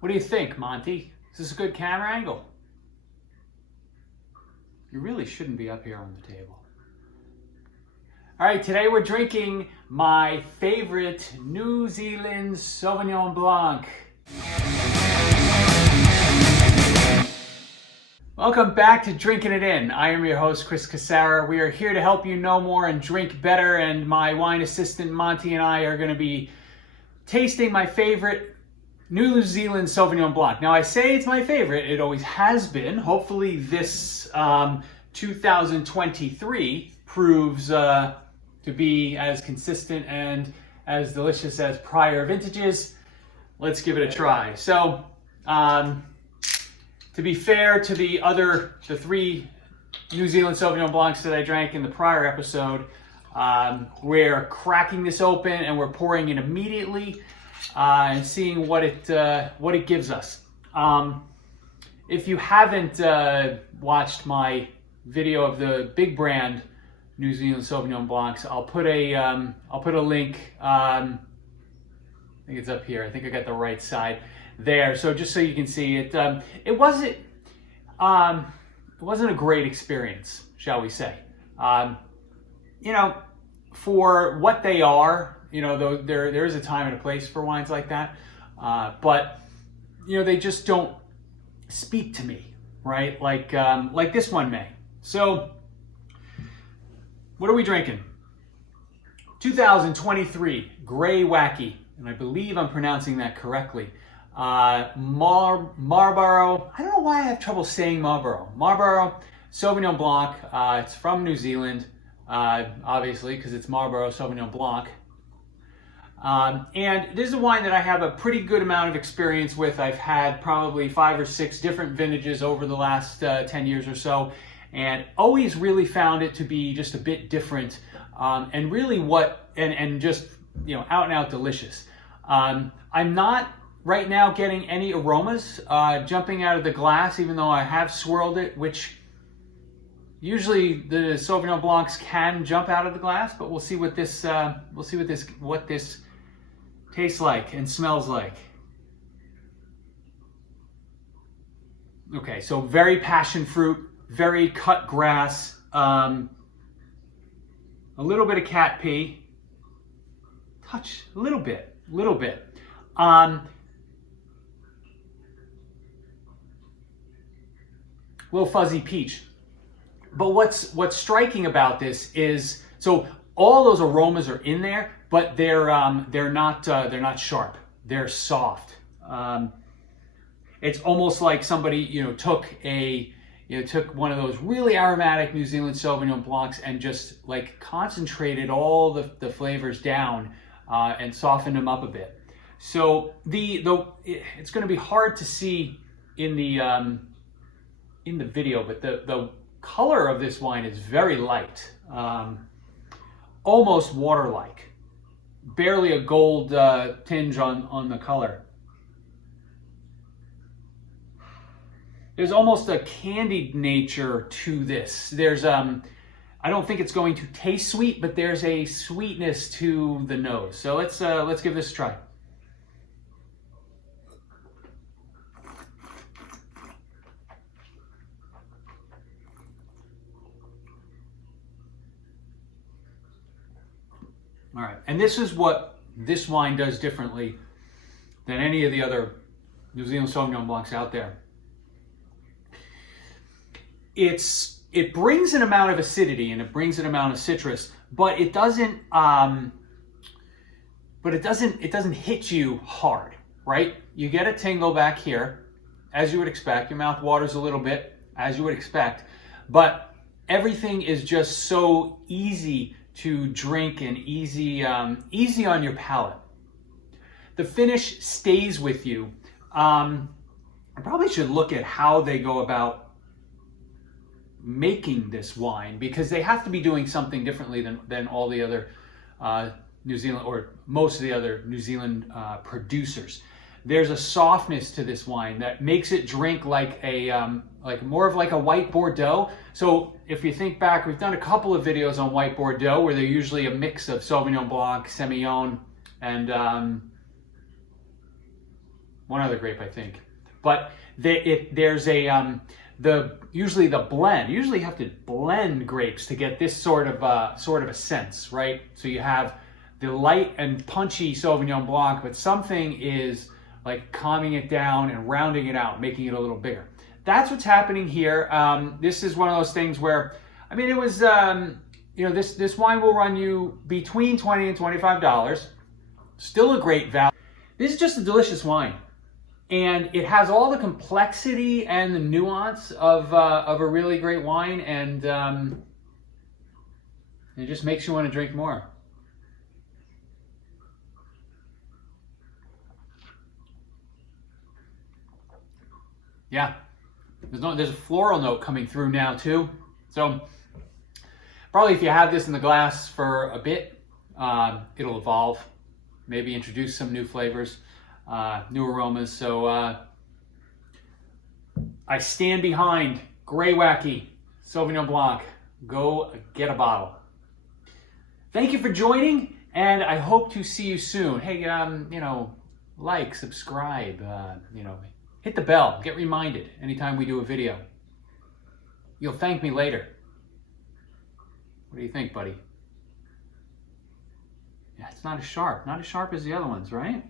What do you think, Monty? Is this a good camera angle? You really shouldn't be up here on the table. All right, today we're drinking my favorite New Zealand Sauvignon Blanc. Welcome back to Drinking It In. I am your host, Chris Casara. We are here to help you know more and drink better, and my wine assistant, Monty, and I are going to be tasting my favorite New Zealand Sauvignon Blanc. Now, I say it's my favorite. It always has been. Hopefully this 2023 proves to be as consistent and as delicious as prior vintages. Let's give it a try. So, to be fair to the three New Zealand Sauvignon Blancs that I drank in the prior episode, we're cracking this open and we're pouring it immediately and seeing what it gives us. If you haven't watched my video of the big brand New Zealand Sauvignon Blancs, I'll put a link. I think it's up here. I think I got the right side there. So just so you can see it, it wasn't a great experience, shall we say? You know, for what they are, you know, though there is a time and a place for wines like that, but you know, they just don't speak to me, right? Like this one may. So, what are we drinking? 2023 Greywacke, and I believe I'm pronouncing that correctly. Marlborough, I don't know why I have trouble saying Marlborough Sauvignon Blanc. It's from New Zealand, obviously, because it's Marlborough Sauvignon Blanc. And this is a wine that I have a pretty good amount of experience with. I've had probably 5 or 6 different vintages over the last 10 years or so, and always really found it to be just a bit different, and really and just, you know, out and out delicious. I'm not right now getting any aromas jumping out of the glass, even though I have swirled it, which usually the Sauvignon Blancs can jump out of the glass, but we'll see what this tastes like and smells like. Okay, so very passion fruit, very cut grass, a little bit of cat pee, a little bit. Little fuzzy peach. But what's striking about this is, so all those aromas are in there, but they're not sharp. They're soft. It's almost like somebody, you know, took one of those really aromatic New Zealand Sauvignon Blancs and just like concentrated all the flavors down and softened them up a bit. So it's going to be hard to see in the video, but the color of this wine is very light, almost water-like, barely a gold tinge on the color. There's almost a candied nature to this. There's I don't think it's going to taste sweet, but there's a sweetness to the nose. So let's give this a try. All right, and this is what this wine does differently than any of the other New Zealand Sauvignon Blancs out there. It brings an amount of acidity and it brings an amount of citrus, but it doesn't hit you hard, right? You get a tingle back here, as you would expect. Your mouth waters a little bit, as you would expect, but everything is just so easy to drink and easy on your palate. The finish stays with you. I probably should look at how they go about making this wine, because they have to be doing something differently than all the other New Zealand, or most of the other New Zealand producers. There's a softness to this wine that makes it drink like more of like a white Bordeaux. So if you think back, we've done a couple of videos on white Bordeaux where they're usually a mix of Sauvignon Blanc, Semillon, and one other grape, I think. But there's a usually the blend. You usually have to blend grapes to get this sort of a sense, right? So you have the light and punchy Sauvignon Blanc, but something is like calming it down and rounding it out, making it a little bigger. That's what's happening here. This is one of those things where, I mean, it was, you know, this wine will run you between $20 and $25. Still a great value. This is just a delicious wine. And it has all the complexity and the nuance of a really great wine, and it just makes you want to drink more. Yeah, there's a floral note coming through now too. So probably if you have this in the glass for a bit, it'll evolve, maybe introduce some new flavors, new aromas. So I stand behind Greywacke Sauvignon Blanc. Go get a bottle. Thank you for joining, and I hope to see you soon. Hey, you know, like, subscribe, you know, hit the bell, get reminded anytime we do a video. You'll thank me later. What do you think, buddy? Yeah, it's not as sharp as the other ones, right?